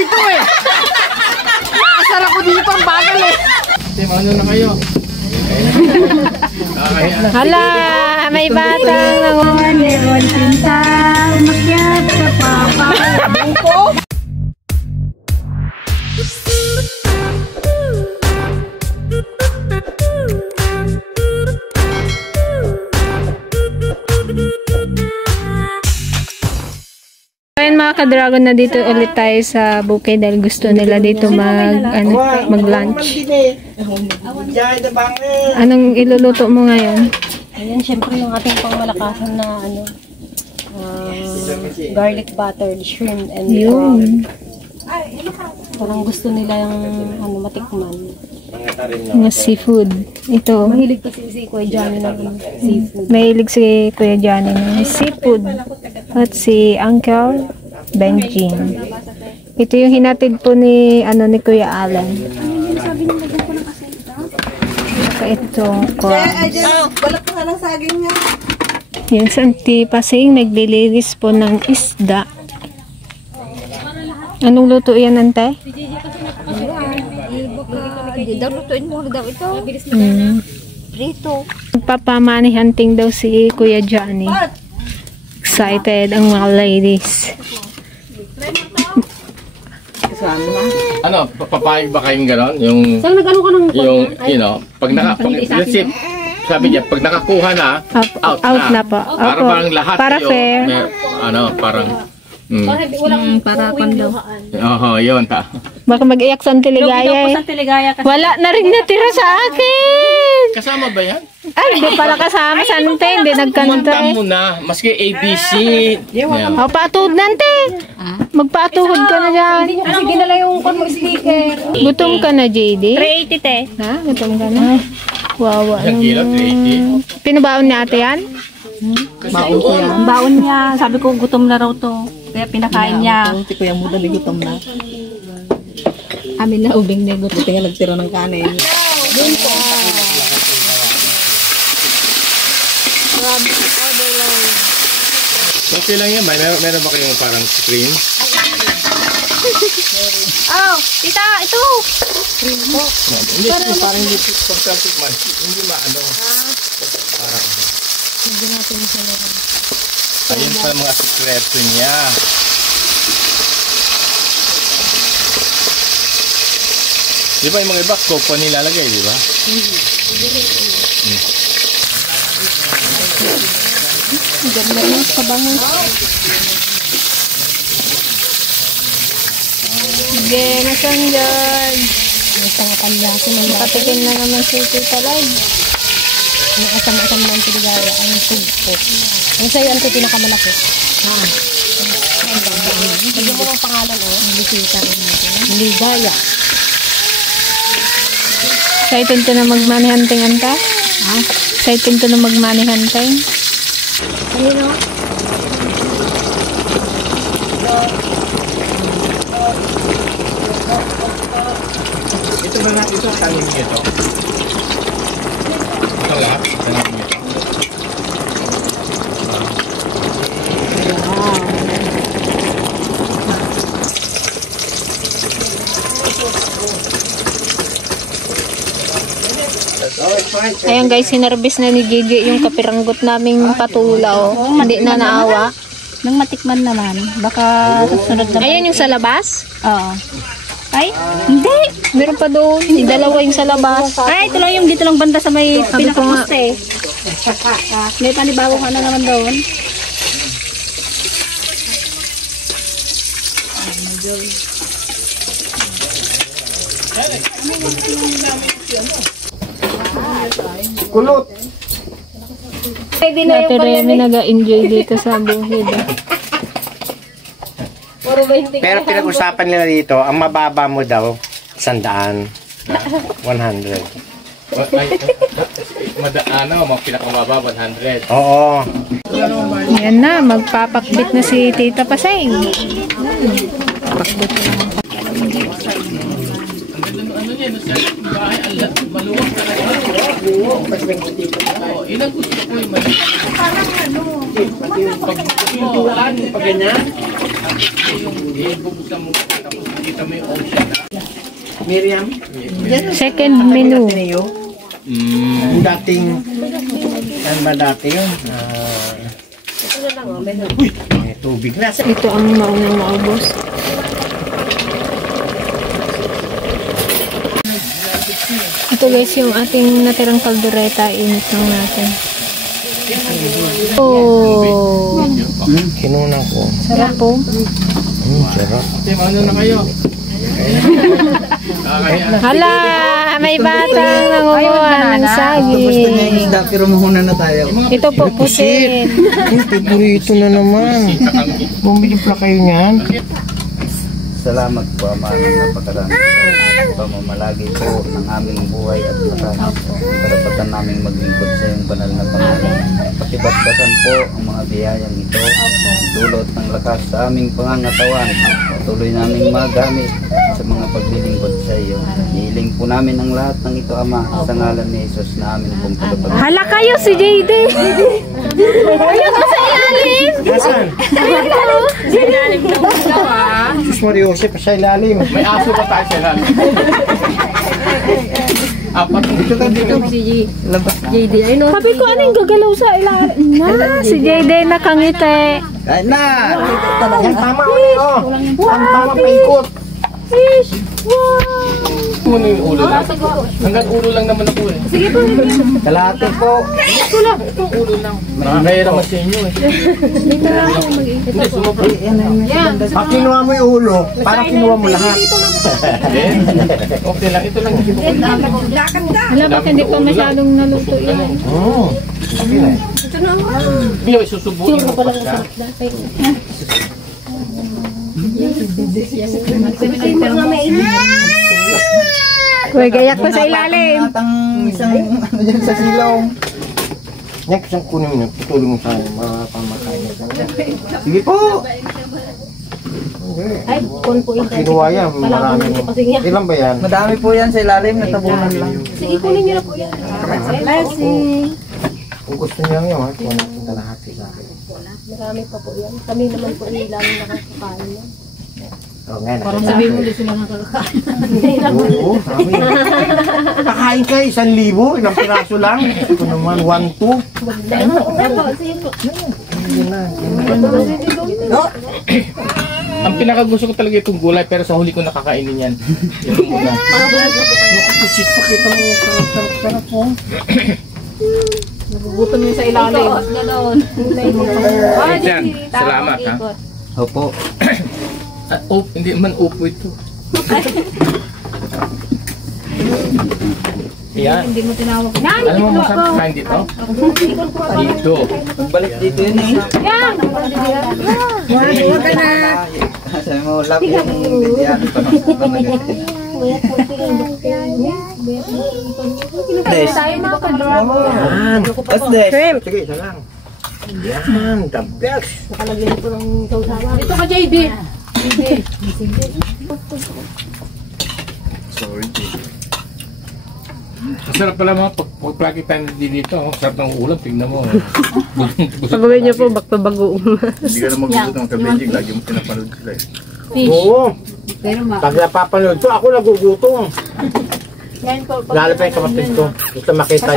dito eh. Nakasar ako dito ang bagal eh. Ano na kayo? Hala, may batang nangungon. Pinta, umakyat sa papa. Buko. Ayan mga ka-dragon, na dito ulit tayo sa bukid dahil gusto nila dito mag-lunch. Anong iluluto mo ngayon? Ayan, syempre yung ating pangmalakasan na garlic buttered shrimp and Yun. parang gusto nila yung matikman. Mga seafood. Ito. Mahilig kasi si Kuya Johnny ng seafood. Mahilig si Kuya Johnny ng seafood. At si Uncle Benjing. Ito yung hinatid po ni Kuya Alan. Ito ko. Balak ko na ng saging niya. Yung Santi Pasing naglililis po ng isda. Anong luto yan, ante? Lutuin mo daw ito. Prito. Papamani hunting daw si Kuya Johnny. Excited ang mga ladies. Ano, papayag ba kayong gano'n? Yung, Saan nag-ano ka ng pag sabi niya, pag nakakuha na, out na. Po. Para parang lahat para kayo, fair. para pando. Oo, yun ta. Baka mag-iyak sa Antiligaya eh. Wala na rin natira sa akin. Kasama ba yan? Ay, hindi pala kasama sa ante. Hindi nagkanta Kumanta eh. mo na, maski ABC. O, paatuhod na ante. Magpaatuhod ka na dyan. Sige na lang yung speaker. Gutom ka na, JD? 380 te. Ha? Gutom ka na? Wawa. Isang kilo, 380. Pinubaon ni ate yan? Baon niya. Sabi ko gutom na raw to. Kaya pinakain niya. Si Kuya Muda gutom na. Amin na ubing na gutom. Tingnan nagtiro ng kanin. Okay lang yan ba? Meron ba kayong parang screen? Oh, tita, ito. Hindi, parang hindi pagkakit man. Hindi maano. Parang. Hindi natin sa laro. Ayun pa mga sekreto niya. Di ba yung mga iba, coke pa nilalagay, di ba? Ganda yung kabangan. Sige, nasan dyan? Isang kalyaso ng Nakatikin na naman si Tita Live. asam-asam ng Tiligaya, ang tugpo. Ang sa'yo, ang pinakamalaki. Sabi mo ang pangalan, Bisita rin natin. Tiligaya. Excited ka na mag-money-hunting, anta? Ha? Excited ka na mag-money-hunting? Ano? Ito ba na? Ito ang tanim niya ito? Ito lahat? Tanim niya ito? Ayan guys, hinarbis na ni Gigi yung kapiranggot naming patulaw. Hindi na naawa. Nang matikman naman, baka susunod na. Ayan yung sa labas? Oo. Ay, hindi. Meron pa doon. Dalawa yung sa labas. Ay, ito lang yung dito lang banda sa may pinakaposte. May panibagong ano naman doon. Kulot. Ate Remy nag-enjoy dito sa bukid. Pero pinag-usapan nila dito, ang mababa mo daw, 100. 100. Mga pinakamababa, 100. Oo. Ayan na, magpapakbit na si Tita Paseng. Pakbit na. Ano niya, bahay, maluwag talaga. Ilang gusto ko yung maliit. Parang ano, pag ganyan, yung bubuksan mo tapos Kita mo yung ocean. Miriam, Second menu. yung dating, ano ba dati yun? Uy, may tubig na. Ito ang maunang maubos. Ito guys, yung ating natirang kaldereta, init lang natin. Oh, Kinunang ko. sarap po. Sarap. Ate, mauna na kayo. Nakakahiya. Hala, may batang nangunguha ng saging. Pero mahuna na tayo. Ito po, pusit. Yung paborito na naman. Bumili pa kayo niyan. Salamat po, Ama, ng napakarami pamamalagi po ng aming buhay at lakas. Karapatan namin maglingkod sa iyong banal na pangalan. Pakibasbasan po ang mga biyayang ito. Dulot ng lakas sa aming pangangatawan. Tuloy naming magamit sa mga paglilingkod sa iyo. Hiling po namin ang lahat ng ito, Ama, sa ngalan ni Jesus na amin pong tagapagligtas. Hala kayo si JD. Ayun ko sa ilalim. Nasaan? Sus Mario Jose, pa sa ilalim. May aso pa tayo sa lahat. Apat dito ka dito. JD, ay no. Sabi ko, anong gagalaw sa ilalim? Na, si JD nakangiti. Kain na! Yan, tama ulit. Oh. Tama, paikot. Muna yung ulo lang. Hanggang ulo lang naman ako eh. Kalahati po. Itong ulo lang. Nakakaya naman sa inyo eh. Hindi, sumabra. Pag kinuha mo yung ulo, parang kinuha mo lahat. Okay lang, ito lang hindi ko. Hala, baka hindi pa masyadong naluto yan. Oo. Okay na. Biyo, isusubuin mo pa siya. Uy, gayak pa sa ilalim. Atang isang ano dyan sa silong. Next, isang kunin mo yun. Putulong mo sa mga pamakain. Sige po! Ay, kun po yung Kinuha yan, marami. Ilan ba yan? Madami po yan sa ilalim, natabunan lang. Sige, kunin niyo na po yan. Blessing. Kung gusto niya ngayon, ha? Kung natin kalahati sa akin. Marami pa po yan. Kami naman po yung lalo nakakakain yan. So, ngayon, parang sabihin mo din sila nakakakain. Oo, sabi. Kakain ka, 1,000. Ilang piraso lang. Ito naman, 1,2. Ang pinakagusto ko talaga itong gulay pero sa huli ko nakakainin yan. Ito muna. Pusit pa kita mo. Sarap-sarap po. Nagugutom yun sa ilalim. Ganoon. Diyan, salamat ha. Opo. Hindi man upo ito. Yan. Hindi mo tinawag. Ano mo masarap kain dito? Dito. Balik dito yun eh. Huwag ka na. Sabi mo, love yung bitiyan. Des. Yan. What's this? Sige, isa lang. Yan, the best. Ito ka, JD. Masarap pala mga pag-plagi tayo dito. Sarap ng ulam, tignan mo. Pagawin niyo po, bakto-bagoong. Hindi ka na magugutom ng kabigig, lagi mo pinapanood sila eh. Oo. Pag napapanood ko, ako nagugutom. Lalo pa yung kapatid ko. Gusto makita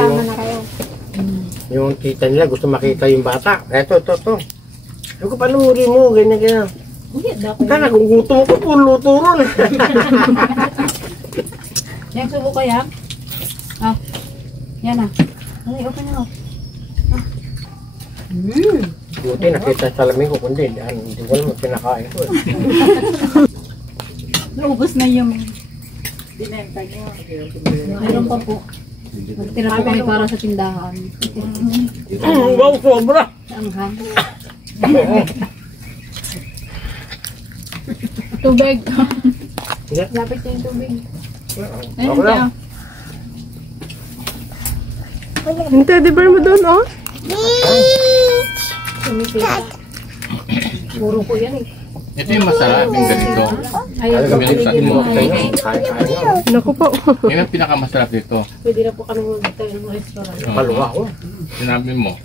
yung tita nila. Gusto makita yung bata. Eto. Sabi ko, panuuri mo. Ganyan. Ka, nagugutom ko. Puro luto ron. Yan, subo kaya? Ah, yan ah. Ay, open na. Buti, nakita sa salamin ko. Kundi, hindi ko naman pinakain ko. Naubos na yung binenta niyo. Mayroon pa po. Magtira po kami para sa tindahan. Wow, sobra. Anghang. Tubig. Lapit na yung tubig. Ako lang. Yung teddy bear mo doon, oh. Puro po yan eh. Ito yung masarap, yung ganito. Ayun, Binigyan mo. Naku po. Yan ang pinakamasarap dito. pwede na po kami magtayo ng restaurant. Paluwa ko. Sinabi mo.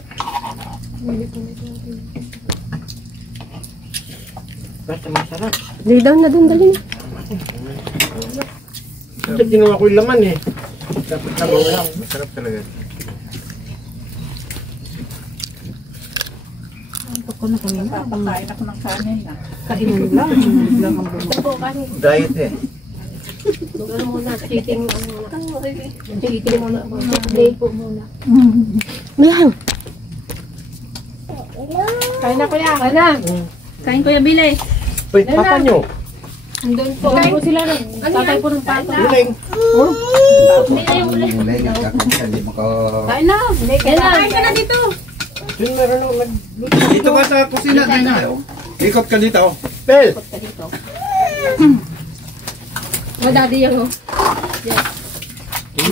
Basta masarap. Lay down na doon, dali na. Kasi ginawa ko yung laman eh. Dapat na mo lang. Masarap talaga. Ako na kami. Papakain ako ng kanin na. Kainin lang. Lang ang bumalik. Diet eh. Ano muna, cheating muna. Cheating muna. Play po muna. Kain na kuya. Kain na. Kain kuya Bilay. Uy, papa nyo. Andun po. Kain po sila ng tatay po ng pata. Uling. Mulay, hindi mo ko... Kain na. Kain ka na dito. Yun meron ako Dito ka sa kusina, Dina. Ikot ka dito. Bel! O daddy yan o.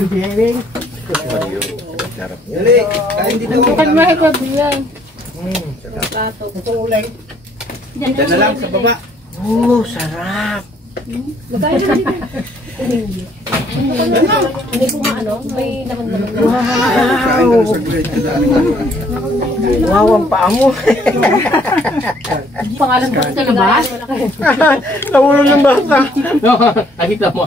Bihing. Dali, kain dito. Bukan mo ikaw biyan. Ito uling. Diyan na lang sa baba. Oh, sarap. Magkain na dito. Hindi po maano. May naman-naman. Kain ka sa grade ka dali. Wow, ang paa mo. Pangalan ko sa labas. Nahulog ng bata. No, nakita mo.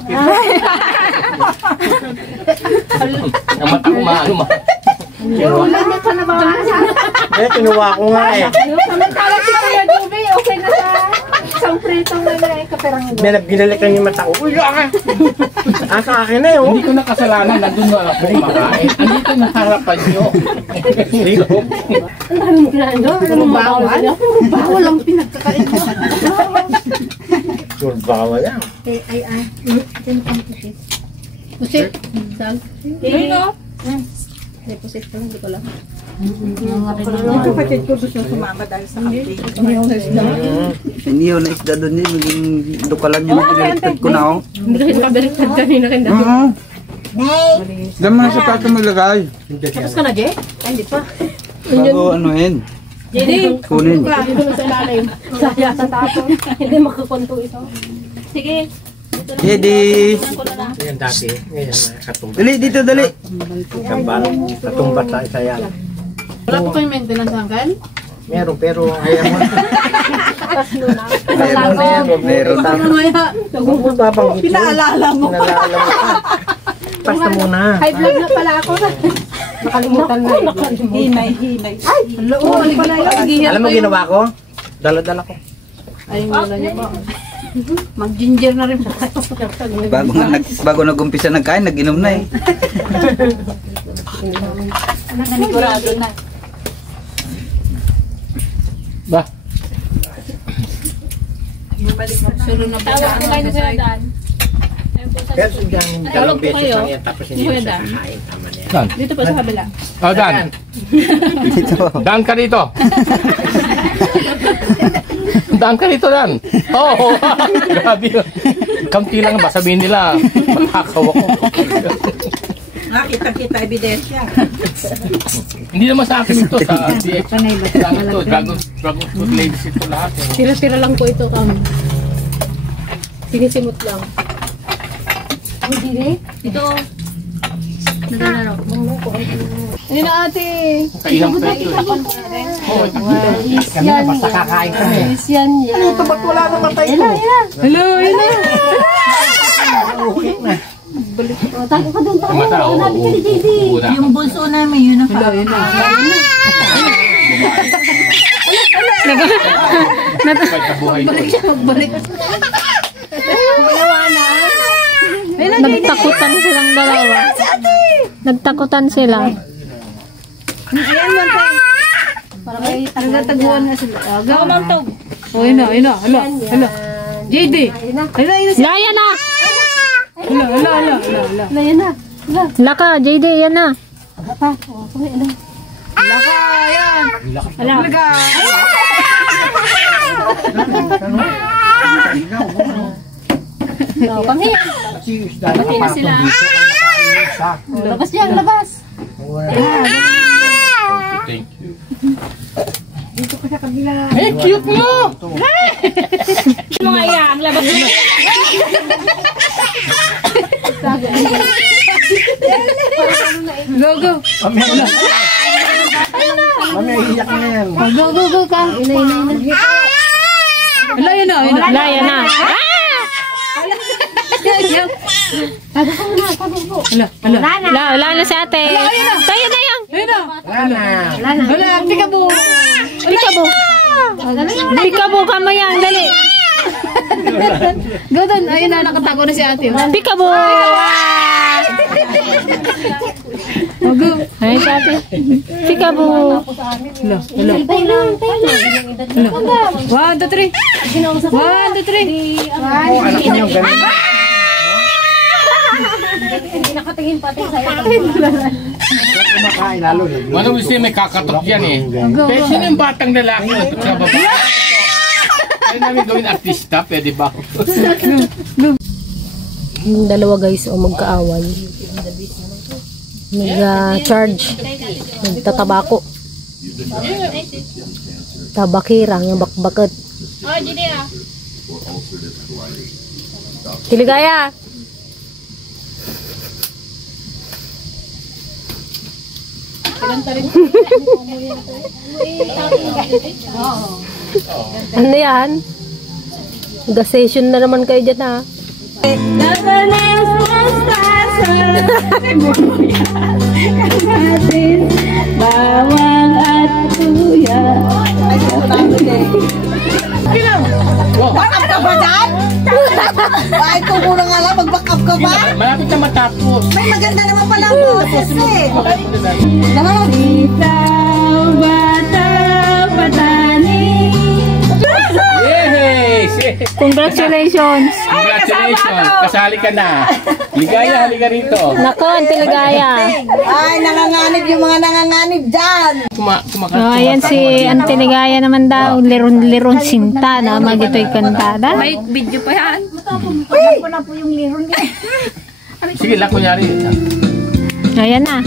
Ang mata ko maano ma. Ulan niya sa labas. Eh, kinuha ko nga eh. Samantalang si Kuya Juby, okay na sa isang prito na na kaperang ito. May binalikan yung mata ko. Uy, sa akin na yun. Hindi ko nakasalanan, nandun na ako kumakain. Andito na harapan nyo. Ang daming grando. Ang bawal. Bawal ang pinagkakain ko. Bawal yan. Ay. Diyan ang pusit. Pusit? Sal? Ay, no? May pusit ko, hindi ko lang. Yung kapatid ko gusto sumama dahil sa camping. Iniyaw na isda doon yun. Maging dukalan yun. Pinaliktad ko na ako. Hindi kasi nakabaliktad kanina kanda. Diyan mo na sa plato maglagay. Tapos ka na, Jay? Ay, hindi pa. Bago anuhin. JD! Kunin. Dito na sa ilalim. Saya sa tapo. Hindi makakonto ito. Sige. Jadi. Yan dati. Ngayon, katumbat. Dali, dito, dali. Katumbat tayo sa yan. Wala po kayong maintenance, Uncle? Meron, pero ayaw mo. Meron. Pinaalala mo. Pinaalala mo. Basta muna. High blood na pala ako. Nakalimutan na. Hinay. Ay, balik pala yun. Alam mo ginawa ko? Dala-dala ko. Ay, wala niya ba? Mag-ginger na rin po. Bago nag-umpisa nagkain, nag-inom na eh. Nanganigurado na. Ba? Suro na po sa ano. Pero sundan yung dalawang beses lang yan, tapos hindi mo siya Dan. kakain. Tama na yan. Dan. Dito po sa kabila. Oh, Dan. Dan ka dito. Dan ka dito, Dan. Oh, grabe yun. Kamti lang ba sabihin nila, matakaw ako. Kita ebidensya. Hindi naman sa akin ito, sa DX. Dragon Fruit Ladies ito lahat. Tira-tira lang po ito kami. Sinisimot lang. Hindi. Ito. Nagalaro. Hindi na ate. Kailang peso. Kami basta kakain kami. Yan. Ito ba't wala naman tayo? Hello, yan na. Okay na. Tayo ka doon. Mata, oo. Yung bunso namin, yun ang Hello, yan na. Kabuhay ko. Magbalik. Wala na. Nagtakutan silang dalawa. Nagtakutan sila. Ayan mo tayo. Para may nagtataguan na sila. Gawa mang tog. Oh, ina. Hala. JD. Laya na! Hala. Laya na. Laka, JD, yan na. Laka, yan. Laka. Oh, come here. Bati na sila. Labas yan, labas. Thank you. Eh, cute mo! Mga yan, labas na. Go. Mami, iyak na yan. Go ka. Ina. Laya na. Wala na si ate. Tayo na yan. Wala, pikabo. Pikabo ka mo yan, dali. Go doon, ayun na, nakatago na si ate. Pikabo. Go. Ayun si ate. Pikabo. Hello. 1, 2, 3. 1, 2, 3. Anak niyo, ganun. Kumakain lalo. Ano gusto may kakatok yan eh. Pero sino yung batang lalaki o sa babae? Kaya namin gawin artista, pwede ba? Yung dalawa guys o magkaaway. Nag-charge. Nagtatabako. Tabakirang yung bakbakot. Kiligaya! Ano yan? Gasation na naman kayo dyan ha. Bawang at tuya. Back up ka ba dyan? Ay, kung muna nga lang, mag-back up ka ba? Malapit na matapos. May maganda naman pala ang boses eh. Naman, Yes! Congratulations! Congratulations! Kasali ka na. Ligaya, halika rito. Nako, ang Tiligaya. ay, nanganganib yung mga nanganganib dyan. Oh, ayan si Antiligaya naman daw. Liron-liron sinta na magito'y kantada. May video pa yan. Sige lang, kunyari. Ayan na.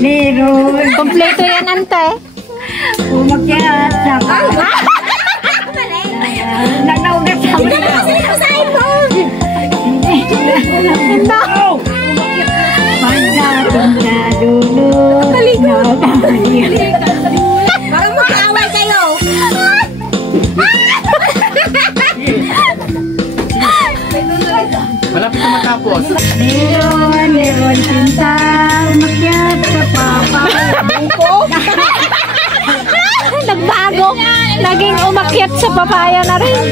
Liron. Kompleto yan, ante. Umakyat sa nagnaugad sa mga. Parang mag-aaway kayo. Malapit na matapos. Liron, cinta, umakyat sa papa. Nagbago. Naging umakyat sa papaya na rin.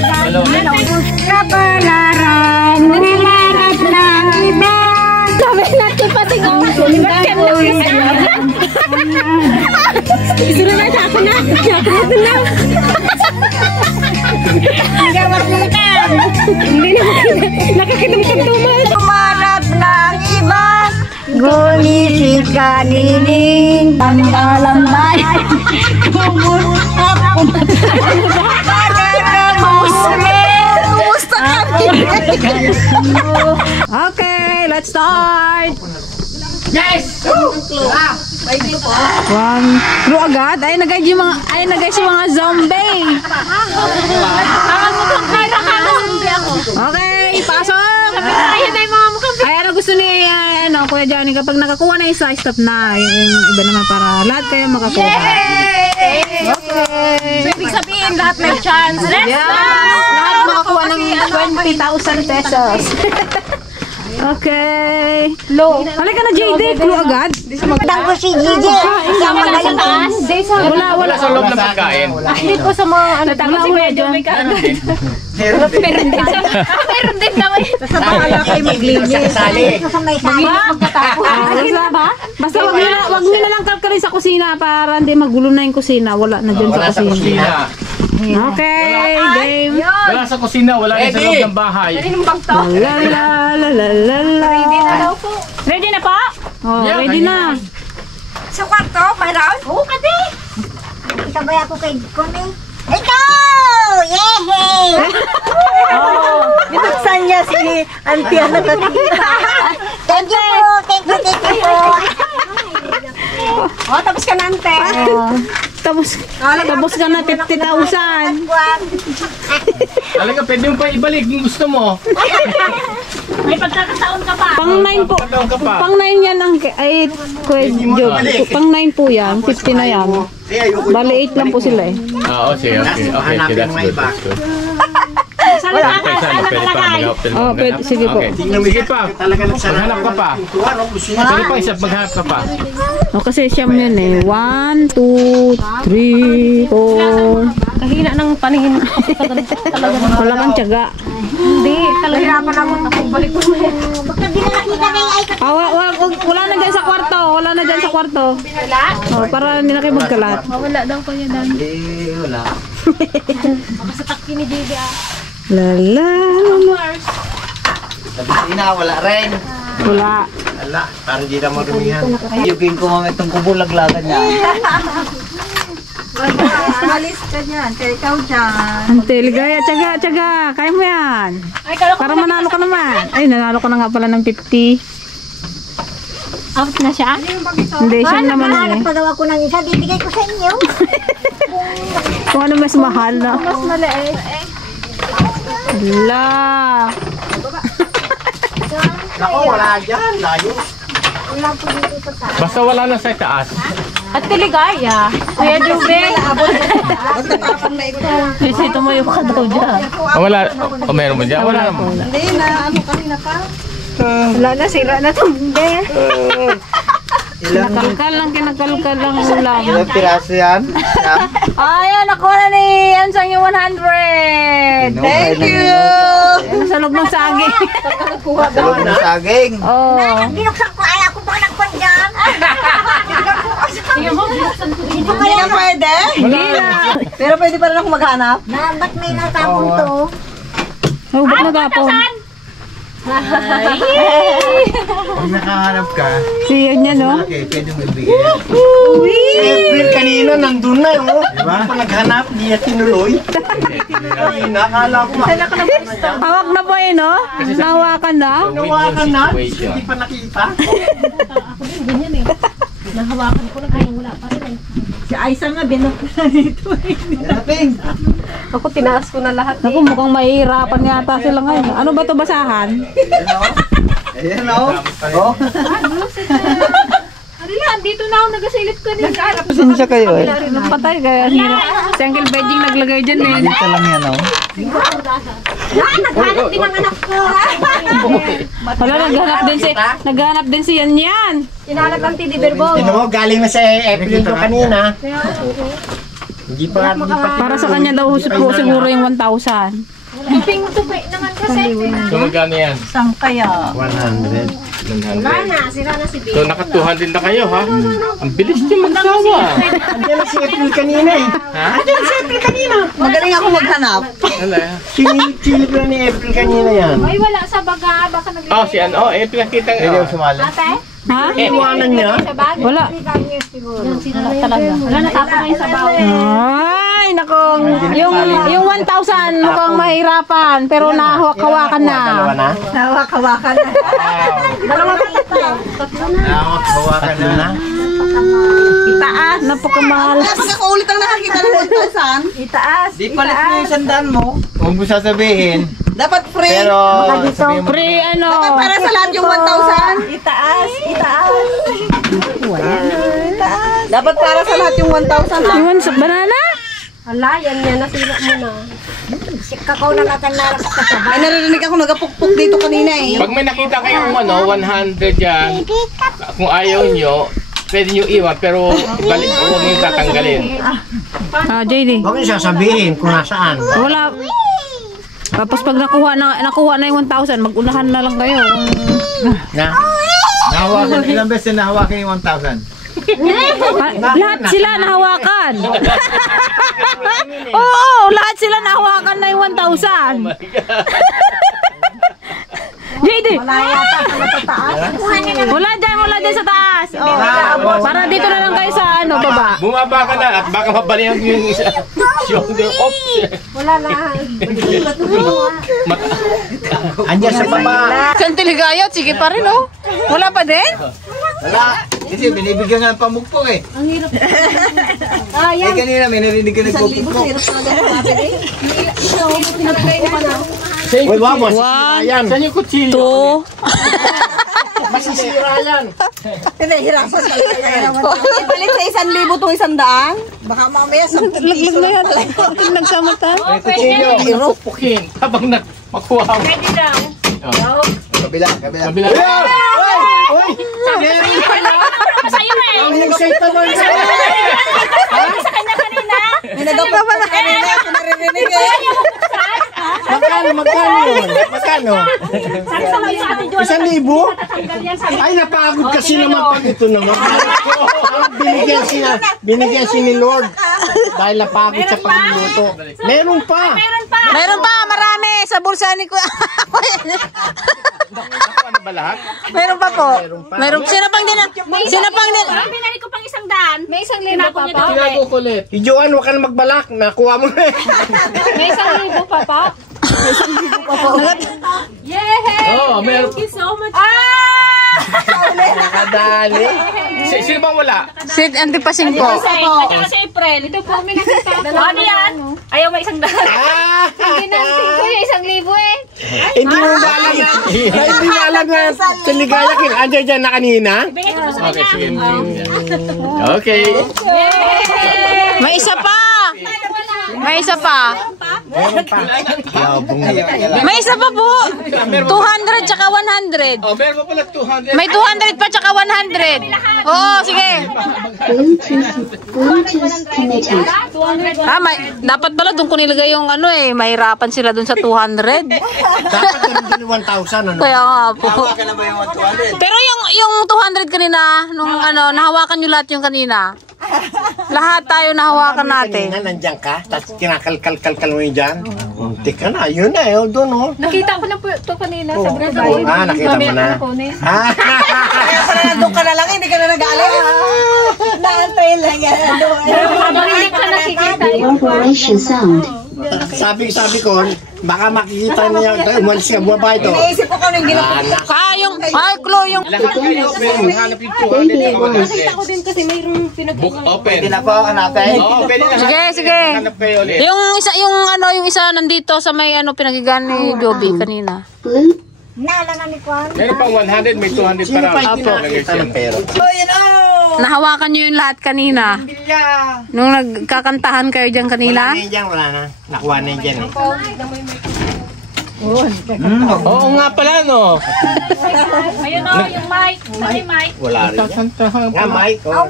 Kapalaran, nangalarap ng iba. Sabi natin pati kung Isuro na siya ako na. Nagawasitan. hindi na nakakitang-tagtuman. Umarap ng iba. Gulising kanining. Pangkalambay. Kumunta. Kumusta Okay, let's start. Yes! Clue agad? Ayun na guys yung mga zombie. Okay, pasok. Ayun na yung mga mukhang Ay, ano gusto ni Kuya Johnny, kapag nakakuha na isa, stop na. Yung iba naman para lahat kayo makakuha. Okay. ibig sabihin lahat may chance. Let's Lahat makakuha ng 20,000 pesos. Okay. Low. Halika na, JD. Clue agad. Magdang ko si Gigi. Isang magaling Wala sa loob ng pagkain. Hindi po sa mga ano. Tama si Kuya John. Meron din. Meron din naman. sa bahala kayo maglinis. Sa may sali. Basta wag nyo na lang kalkalin sa kusina para hindi magulo na yung kusina. Wala na dyan Wala sa sa kusina. kusina. Okay, game. Wala sa kusina, wala rin sa loob ng bahay. La la la la la la. Ready na po? Oh, ready na. Sa kwarto, mayroon? Oo, kati. Sabay ako kay Kone. Ikaw! Yehey! Binuksan niya si Auntie na nakakita. Thank you po, thank you po. Oh, tapos ka na, Ante. Tapos ka na 50,000. Talaga, pwede mo pa ibalik kung gusto mo. May pagkakataon ka pa. Pang 9 po. Kataon ka pa. Pang 9 yan ang ay pang 9 po yan, 50 na yan. Bali 8 lang po sila eh. Oo, sige, okay. Okay, that's good. That's good. Wala. Pwede pa mag-open. Oh, pwede. Sige po. Okay. Sige pa. Maghanap ka pa. Sige pa, isa maghanap ka pa. O, kasi siyam yun eh. 1, 2, 3, 4. Kahina ng paningin. Wala kang tiyaga. Hindi, talaga naman ako. Balik ko na. Wala na dyan sa kwarto. Wala na dyan sa kwarto. Wala? Oh, para hindi na kayo magkalat. Wala daw ko yan. Wala. Baka sa takki ni Didi Lala. Sa bisina, wala rin. Wala. Wala, parang di na marumihan. Yugin ko mga itong kubulaglagan niya. Malis ka dyan, kaya ikaw dyan. Ante, ligaya. Tiyaga. Kaya mo yan. Para manalo ka naman. Ay, nanalo ka na nga pala ng 50. Out na siya? Hindi, siya naman yun eh. Pagawa ko ng isa, bibigay ko sa inyo. Kung ano mas mahal na. Mas maliit. Wala. Ako, wala dyan. Layo. Basta wala na sa taas. At Tiligaya. Kuya Jubel. Ito mo yung kadaw dyan. Wala. O meron mo dyan? Wala naman. Hindi na, ano kanina pa? Wala na, sira na tumbe. Kinakalkal lang ulam. Ilang piraso yan? Ayan, nakuha na ni Ansang yung 100. Thank you! Sa loob ng saging. Sa loob ng saging. Oh. Binuksan ko, ay ako pa nagpan dyan. Hindi na pwede? Hindi na. Pero pwede pa rin ako maghanap? Ba't may natapon to? Oh, ba't nagapon? Kung nakahanap ka, Si yun yan, no? okay, pwede mo ibigay. Si April kanina, nandun na yun. Diba? Ako naghanap, di niya tinuloy. Kanina, akala ko Hawak na po eh, no? Nahawakan na? nawakan na. Hindi pa nakita. Nahawakan ko na kaya wala pa rin. Si Aisa nga, binuksan na dito. Hanapin! Ako tinaas ko na lahat. Naku, mukhang mahihirapan yata sila ngayon. Ano ba ito basahan? Ayan o. Oh. Ano yan? Dito na ako nagasilip ka din. Pasensya kayo eh. Patay kaya hirap. Si Uncle Beijing naglagay dyan eh. Dito lang yan o. Naghanap din ang anak ko. Wala, naghanap din si Yan. Inalag ang Tidi Berbo. Tignan mo, galing na sa April to kanina. Hindi pa. Para sa kanya daw po siguro yung 1,000. Tuping-tupi naman kasi. So magkano yan? Saan kaya? 100. 100. Sira na si Bill. So naka 200 na kayo ha? Ang bilis niyo magsawa. Andiyan na si April kanina eh. Andiyan si April kanina. Magaling ako maghanap. Wala. Sinilip na ni April kanina yan. Ay, wala sa baga. Baka nag- Oh, si ano? Eh, pinakita nga. Sumali. Ate? Ha? Iwanan niya. Sa bag? Wala. Sira talaga. Wala, natapon ngayon sa bawal. Ay, nakong. Yung 1,000 mukhang mahirapan. Pero nahawakan na. Dalawa na. Hawak-hawakan na. Dalawa hawakan na. Itaas. Napakamahal. Kaya pag ako ulit ang nakakita ng 1,000, itaas. Di palit mo yung sandaan mo. Huwag mo sasabihin. Dapat free. Pero sabihin mo. Pre, ano? Dapat para sa lahat yung 1,000. Itaas. Dapat para sa lahat yung 1,000. Iwan sa banana? Hala, yan nasira mo na. Kakaw na natin nalapok ka sa Ay, narinig ako nagapukpuk dito kanina eh. Pag may nakita kayong 100 dyan, kung ayaw nyo, pwede nyo iwan, pero balik, huwag nyo tatanggalin. Ah, JD. Huwag niyo sasabihin kung nasaan. Wala. Tapos pag nakuha na yung 1,000, mag-unahan na lang kayo. Na? Nahawakan, ilang beses na nahawakan yung 1,000? Lahat sila nahawakan. Oo, lahat sila nahawakan na yung 1,000. JD. Wala dyan sa taas. Oh. Para dito na lang kayo sa baba. Bumaba ka na at baka mabalihan yung isa. Shoulder off. Wala na. Andiyan sa baba. San Tiligaya, sige pa rin oh. Wala pa din? Wala. Kasi binibigyan nga ng pamukpok eh. Ang hirap. Eh kanina may narinig ka nagpupukpok. Uy, wamos. Saan yung kutsilyo? 2. Masisira yan. Pinahirapan talaga. Ipalit sa 1,000 to 100. Baka mamaya 10 piso na yan. Nagsama tayo. Kutsilyo, pukin. Habang makuha mo. Pwede daw. Kabila. Kabila. Uy! Sa'yo eh. Ang husay naman sa Sa kanya kanina. May nagapa pa na kanina. Pinaririnig eh. Magkano yun? Magkano? Sabi sa mga sa atin doon. 1,000? Ay, napagod kasi naman pag ito naman. Binigyan si ni Lord. Dahil napagod sa pagluluto. Meron pa. Meron pa, marami sa bulsa ni Kuya. Nakuha na ba lahat? Meron pa po. Meron. Sino pang din? Pinali ko pang 100. May 1,000 pa pa? Tinago ko ulit. Si Joanne, huwag ka na magbalak. Nakuha mo na. May 1,000 pa pa? Oo, meron. Thank you so much. Nakadali. Sino bang wala? Si Antipasing po. At saka sa April. Ito po, may nakita. Ano yan? Ayaw may 100. Ginanting ko yung 1,000 eh. Hindi mo ba alam na? Hindi mo alam na sa ligaya king andyan dyan na kanina? Bigay ko po sa Okay, kanya. sige. Okay. May isa pa. May isa pa. Meron pa. May isa pa po. 200 tsaka 100. Oh, meron pa pala 200. May 200 pa tsaka 100. Oo, sige. Dapat pala doon ko nilagay yung ano eh. Mahirapan sila doon sa 200. Dapat ganun din 1,000 ano? Kaya nga po. Pero yung 200 kanina, nung ano, nahawakan nyo lahat yung kanina. Lahat tayo nahawakan natin. Kanina nandiyan ka, tapos kinakalkal mo yun dyan. Munti ka na, yun na yun doon oh. Nakita ko na po ito kanina sa Brad. Nakita mo na. Kaya pala nandun ka na lang, hindi ka na nag-alam. Naantay lang yan. Habang hindi ka nakikita Operation sound. Sabi ko, baka makikita niya, umalis ka, buwaba ito. Naisip ko kung yung ginapit. yung Chloe, yung Lahat kayo, meron hanap yung 200. Nakita ko din kasi mayroong Book open. Pwede na po, hanapin. Oo, pwede na. Sige. Hanap kayo ulit. Yung isa nandito sa may ano pinagigan ni Joby kanina. Meron pang 100, may 200 Sino para. pa yung pinakita ng pera? Nahawakan nyo yung lahat kanina. Nung nagkakantahan kayo dyan kanina. Wala na yun dyan, wala na. Nakuha na yun dyan eh. Oo nga pala, no? Ayun o, yung mic. May mic. Wala rin yan. Nga, Mike. Oh.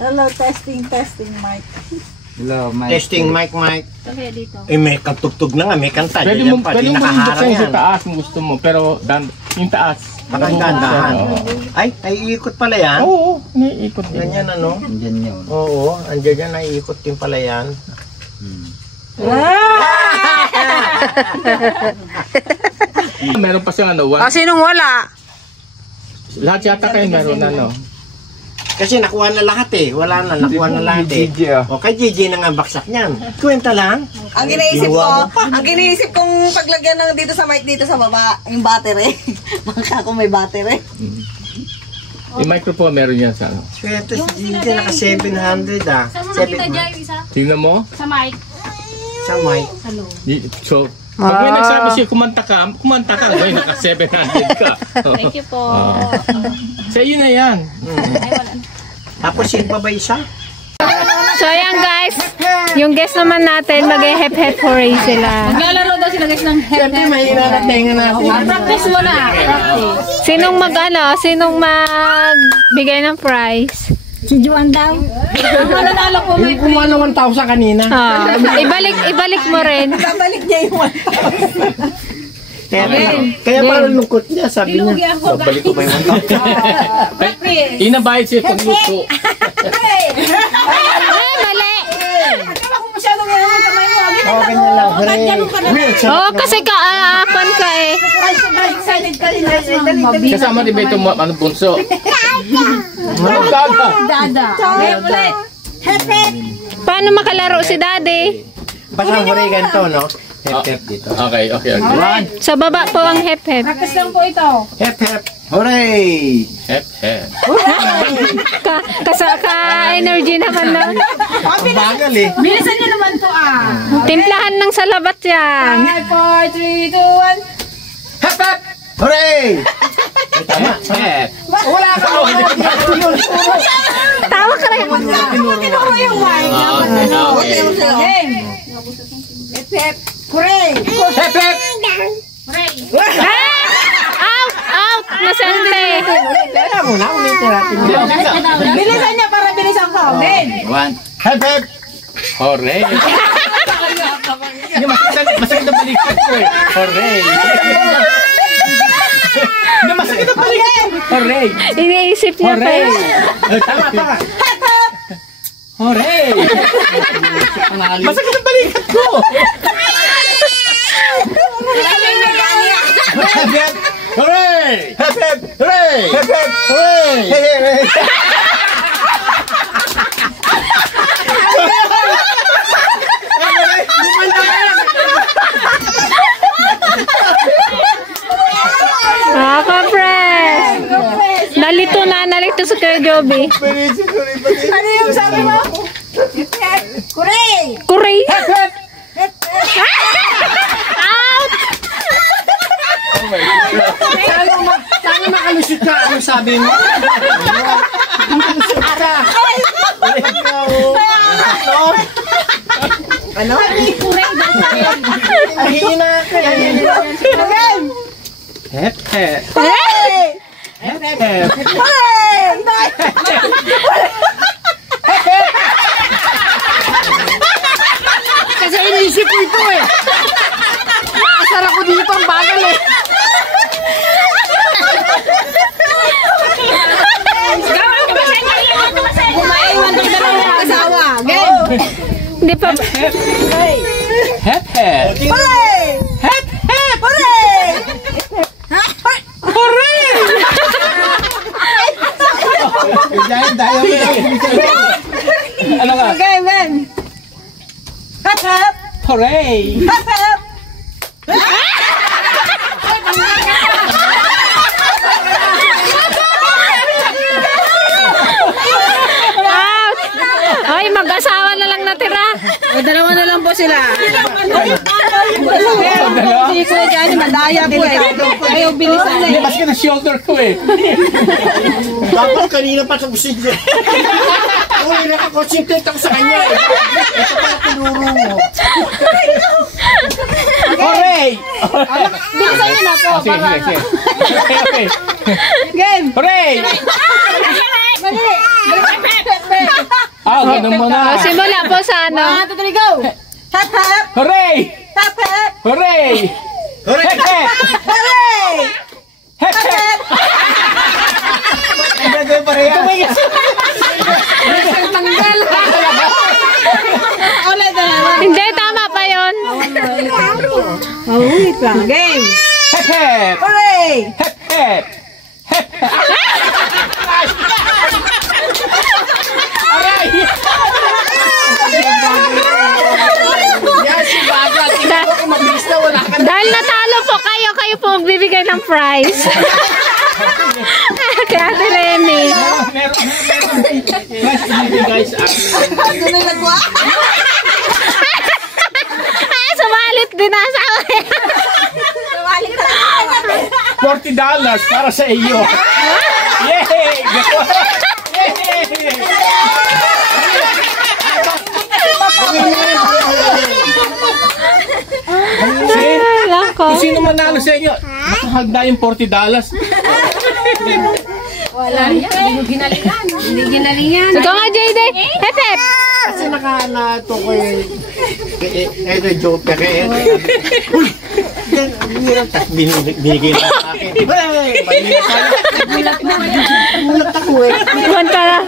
Hello, testing, mic. Hello, Mike. Testing, Mike. Kaya dito. Eh, may katugtog na nga, may kanta. Pwede Diyan mo pa, di buksan nakaharang yung sa yan. taas kung gusto mo, pero yung taas. Makandahan. Ay, naiikot pala yan. Oo, naiikot din. Ganyan ano? Andyan yun. Oo, andyan yan, naiikot din pala yan. Meron pa siyang ano, Sinong wala? lahat yata kayo meron ano. Kasi nakuha na lahat eh. Wala na, nakuha na lahat eh. O kay Gigi na nga baksak niyan. Kwenta lang. Ang giniisip kong paglagyan ng dito sa mic dito sa baba, yung battery. Baka kung may battery. Yung microphone meron yan sa ano. Swerte si Gigi, naka 700 ah. Saan mo nakita dyan yung isa? Tingnan mo. Sa mic. Sa mic. So, pag may nagsabi siya, kumanta ka, ngayon naka 700 ka. Thank you po. Sa iyo na yan. Tapos yung pa ba isa? So ayan guys, yung guest naman natin mag-hep-hep hooray sila. Maglalaro daw sila guys ng Siyempre, mahina na tenga natin. practice mo na. Sinong sinong magbigay ng prize? Si Juan daw. Ang mananalo po Yung kumuha ng 1,000 kanina. Ibalik mo rin. Babalik niya yung 1,000. Kaya parang lungkot niya, sabi niya. Balik ko ba yung 1,000? Inabayad siya pag gusto. Mali. Okay na lang. Oo, kasi kaapan ka eh. Kasama din ba itong ano, bunso? Ano gaga? Paano makalaro si daddy? Basta hooray ganito, no? Hep-hep dito. Okay. Sa baba po ang hep-hep. Hep-hep. Hooray! Hep. Ka-energy naman na. Ang bagal eh. Bilisan niyo naman to Timplahan ng salabat yan. 5, 4, 3, 2, 1. Hep-hep! Hooray! Tama. Wala ka. Tawa ka rin. Tinuro yung wine. Hep, kuray. Out! Nasente. Teka muna, ulit natin. Bilisan niya para bilisan ko. Hep, hep. Hooray! Masakit ang balikat ko eh. Hooray! Masakit ang balikat. Hooray! Iniisip niya pa Hooray! yun. Tama. Hooray! Masakit ang balikat ko! Hooray! Hep, hep. Hooray! Hep, hep. Hooray! Hooray! Ka-press. Nalito sa Kuya Joby. Ano yung sabi mo? Kuray. Kuray! Out! Sana makalusot ka. Ano sabi mo? Makalusot ka. Ano? Ay, hina ka. Hep, hep. Kuray. Hep, hep. Kasi inisip ko ito eh. Nakasara ko dito ang bagal eh. Kumaiwan ng dalawang asawa. Game. Hindi pa. Hep, hep. Kuray. Hep, hep. Kuray. Hooray! Ano ka? Game. Hep, hep. Hooray! Hep, hep. Out! Ay, mag-asawa na lang natira. Dalawa na lang po sila. Si Kuya Johnny, madaya po eh. Ayaw bilisan na eh. Mas ka na shoulder ko eh. Dapat kanina pa sa gusto niya. Uy, nakakonsentrate ako sa kanya eh. Ito pala tinuro mo. Hooray! Bilisan niyo na po. Sige. Okay. Game. Hooray! Mali. Ganun mo na. Simula po sa ano. 1, 2, 3, go. Hep, hep. Hooray! Hep, hep. Hooray! Hep, hep! Hooray. Hep, hep! Ganda pa rin yan. Ulit na lang. Hindi, tama pa yun. Wait lang. Game. Hep, hep! Hooray. Hep, hep! Hep, hep! Aray! Yan si Baga. Tingnan mo kung mabilis na wala ka. Dahil natalo po kayo po magbibigay ng prize. Kaya Ate Remy. Meron. Guys, Sumalit din ang asawa. $40 para sa iyo. Yay! Kung sino manalo sa inyo, nakahagda yung $40. Wala yan. Hindi ginalingan. Ikaw nga, JD. Hep, hep. Kasi nakana ito ko eh. Ito joke ka kaya. Uy! Tapos binigay na sa akin. Mali na pala. Gulat ako eh. Iwan ka na.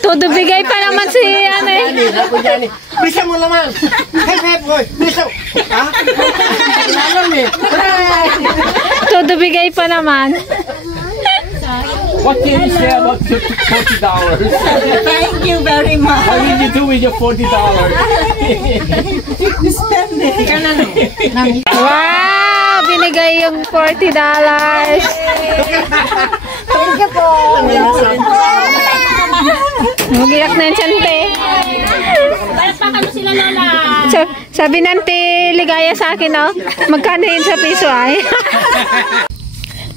Todo bigay pa naman si ano eh. Ako dyan eh. Bisa mo naman. Hep hep boy. Bisa. Ha? Kailangan eh. Todo bigay pa naman. What can you say about $40? Thank you very much. What did you do with your $40? Wow! Binigay yung $40. Thank you po. Magiyak na yung sante. Sabi nante ligaya sa akin, oh. Magkano yun sa piso ay?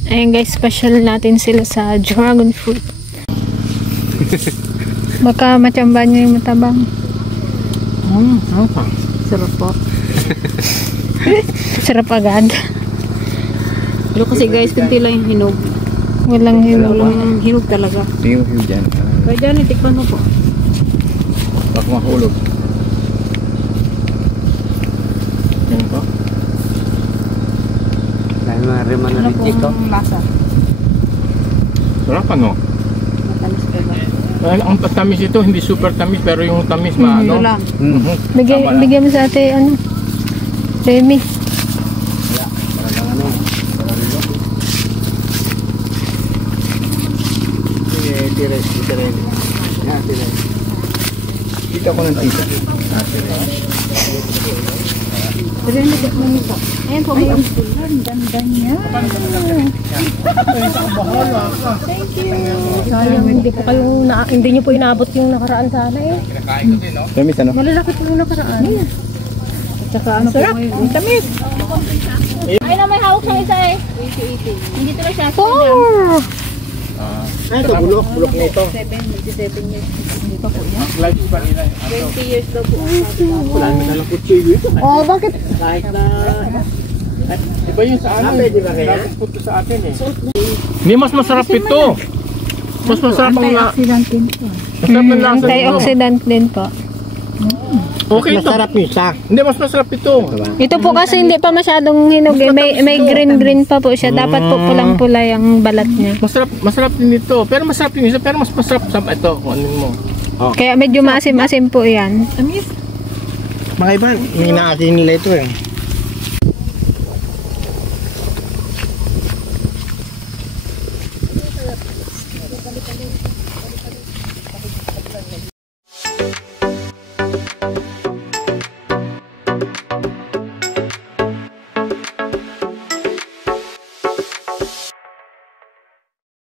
Ayan guys, special natin sila sa dragon fruit. Baka matsamban nyo yung matabang. Sarap po. Sarap agad. Pero kasi guys, kunti lang yung hinog. Walang hinog. Walang hinog talaga. Tingin ko dyan. Kaya dyan, itikman mo po. Baka mahulog. Yan po. Dahil mariman na Ano rin dito. pong lasa? Sarap ano? Matamis ka ba? Well, ang tamis ito, hindi super tamis, pero yung tamis Ito maano. lang. Bigyan mo sa ate, ano? Remy. Dito ako ng tita. Pero yung natikman mo po. Ayan po, may ganda niya. Sayang, hindi nyo po inaabot yung nakaraan sana eh. Kinakain ko din, no? Tamis ano? Malalaki po yung nakaraan. At saka ano po ngayon? Tamis! Ay na, may hawak siyang isa eh. 80. Hindi talaga siya. 4! Ay, ito, bulok nito. 27 years. Hindi pa po yan. Life pa nila. 20 years daw po. Wala naman nalang kutsilyo ito. Oh, bakit? Kahit na... Iba yun sa atin. Pwede ba kaya? Dapat punto sa atin eh. Hindi, mas masarap ito. Mas masarap ang Antioxidant din po. masarap ang lasa nito. Antioxidant din po. Okay ito. Masarap yung isa. Hindi, mas masarap ito. Ito po kasi hindi pa masyadong hinog eh. May green pa po siya. Dapat po pulang-pula yung balat niya. Masarap din ito. Pero masarap yung isa. Pero mas masarap sa ito. Kung ano mo. Kaya medyo maasim-asim po yan. Tamis. Mga iba, may naasin nila ito eh.